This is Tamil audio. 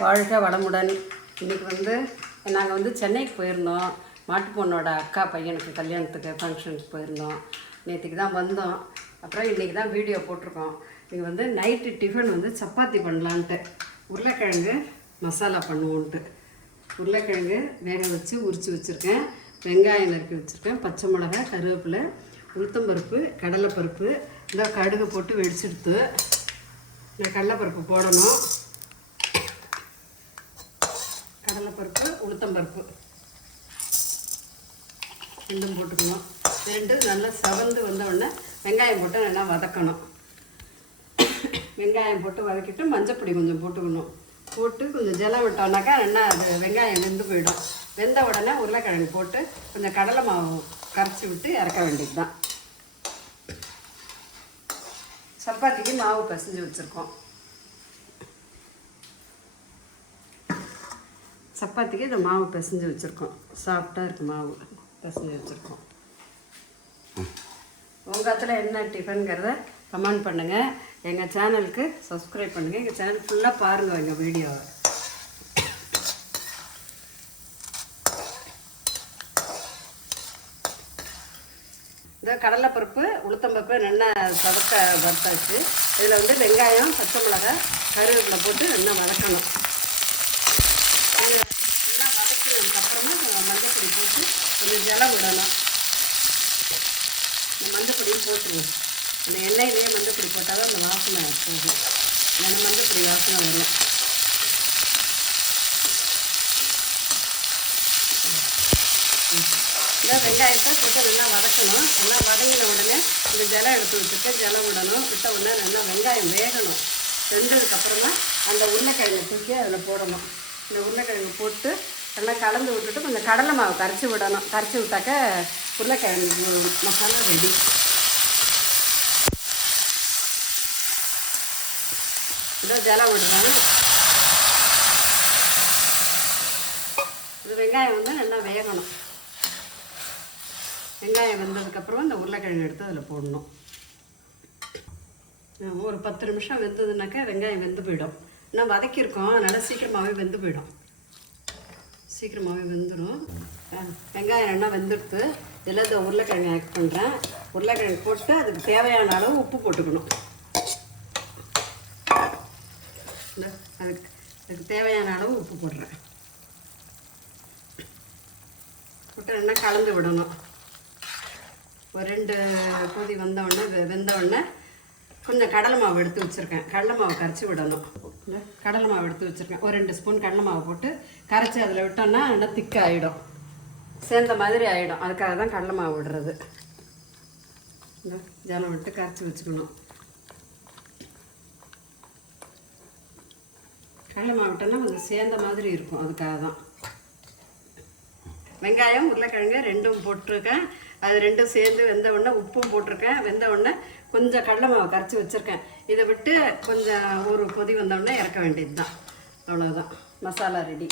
வாழ்க வளமுடன். இன்றைக்கி நாங்கள் சென்னைக்கு போயிருந்தோம். மாட்டு பொண்ணோட அக்கா பையனுக்கு கல்யாணத்துக்கு ஃபங்க்ஷனுக்கு போயிருந்தோம். நேற்றுக்கு தான் வந்தோம். அப்புறம் இன்றைக்கி தான் வீடியோ போட்டிருக்கோம். இங்கே நைட்டு டிஃபன் சப்பாத்தி பண்ணலான்ட்டு உருளைக்கிழங்கு மசாலா பண்ணுவோன்ட்டு உருளைக்கிழங்கு வேக வச்சு உரித்து வச்சுருக்கேன். வெங்காயம் நறுக்கி வச்சுருக்கேன். பச்சை மிளகாய், கருவேப்பிலை, உளுத்தம்பருப்பு, கடலைப்பருப்பு, இந்த கடுகு போட்டு வெடிச்செடுத்து இந்த கடலைப்பருப்பு போடணும். கடலைப்பருப்பு, உளுத்தம்பருப்பு ரெண்டும் போட்டுக்கணும். ரெண்டு நல்லா சவந்து வந்தவுடனே வெங்காயம் போட்டு நல்லா வதக்கணும். வெங்காயம் போட்டு வதக்கிட்டு மஞ்சப்பொடி கொஞ்சம் போட்டுக்கணும். போட்டு கொஞ்சம் ஜலம் விட்டோம்னாக்கா நல்லா அது வெங்காயம் வெந்து போயிடும். வெந்த உடனே உருளைக்கிழங்கு போட்டு கொஞ்சம் கடலை மாவு கரைச்சி விட்டு இறக்க வேண்டியது தான். சப்பாத்திக்கு மாவு பிசைஞ்சு வச்சுருக்கோம். சப்பாத்திக்கு இந்த மாவு பிசைஞ்சு வச்சுருக்கோம். சாஃப்டாக இருக்குது மாவு பிசைஞ்சு வச்சுருக்கோம். உங்கள் இடத்துல என்ன டிஃபனுங்கிறத கமெண்ட் பண்ணுங்கள். எங்கள் சேனலுக்கு சப்ஸ்கிரைப் பண்ணுங்கள். எங்கள் சேனல் ஃபுல்லாக பாருங்கள் எங்கள் வீடியோவை. இந்த கடலைப்பருப்பு, உளுத்தம்பருப்பு நல்லா சவக்க வறுத்தாச்சு. இதில் வெங்காயம், பச்சை மிளகாய், கருவேப்பிலை போட்டு நல்லா வதக்கணும். நல்லா வதக்கினதுக்கப்புறமா மஞ்சப்பொடி போட்டு கொஞ்சம் ஜலம் விடணும். இந்த மஞ்சப்பொடியும் போட்டுருவோம். இந்த எண்ணெயிலேயே மஞ்சப்பொடி போட்டால் தான் அந்த வாசனை போகும். இல்லைன்னா மஞ்சப்பொடி வாசனை வரும். இந்த வெங்காயத்தை போட்டு நல்லா வதக்கணும். நல்லா வதங்கின உடனே இந்த ஜலம் எடுத்து வச்சுட்டு ஜலம் விடணும். விட்ட உடனே நல்லா வெங்காயம் வேகணும். வெந்ததுக்கப்புறமா அந்த உருளைக்கிழங்கு தூக்கி அதில் போடணும். இந்த உருளைக்கிழங்கு போட்டு நல்லா கலந்து விட்டுட்டு கொஞ்சம் கடலை மாவு கரைச்சி விடணும். கரைச்சி விட்டாக்க உருளைக்கிழங்கு மசாலா ரெடி. இதோ ஜலம் விடுறேன். இந்த வெங்காயம் நல்லா வேகணும். வெங்காயம் வெந்ததுக்கப்புறம் இந்த உருளைக்கிழங்கு எடுத்து அதில் போடணும். ஒரு 10 நிமிஷம் வெந்ததுனாக்கா வெங்காயம் வெந்து போயிடும். நான் வதக்கியிருக்கோம், அதனால் சீக்கிரமாகவே வெந்து போயிடும். சீக்கிரமாகவே வெந்துடும். வெங்காயம் என்ன வெந்துடுத்து இதில் இந்த உருளைக்கிழங்கு ஆட் பண்ணுறேன். உருளைக்கிழங்கு போட்டு அதுக்கு தேவையான அளவு உப்பு போட்டுக்கணும். அதுக்கு தேவையான அளவு உப்பு போடுறேன். போட்டு நல்லா கலந்து விடணும். ஒரு 2 கொதி வெந்தவுடனே கொஞ்சம் கடலை மாவு எடுத்து வச்சுருக்கேன். கடலை மாவு கரைச்சி விடணும். கடலை மாவு எடுத்து வச்சுருக்கேன். ஒரு 2 ஸ்பூன் கடலை மாவு போட்டு கரைச்சி அதில் விட்டோன்னா நல்லா திக்காகிடும், சேர்ந்த மாதிரி ஆகிடும். அதுக்காக தான் கடலை மாவு விடுறது. இந்த ஜலம் விட்டு கரைச்சி வச்சுக்கணும். கடலை மாவு விட்டோன்னா கொஞ்சம் சேர்ந்த மாதிரி இருக்கும். அதுக்காக தான் வெங்காயம், உருளைக்கிழங்கு ரெண்டும் போட்டிருக்கேன். அது ரெண்டும் சேர்ந்து வெந்த உடனே உப்பும் போட்டிருக்கேன். வெந்த உடனே கொஞ்சம் கடலை மாவு கரைச்சி வச்சுருக்கேன். இதை விட்டு கொஞ்சம் ஒரு கொதி வந்தவுடனே இறக்க வேண்டியது தான். அவ்வளோதான், மசாலா ரெடி.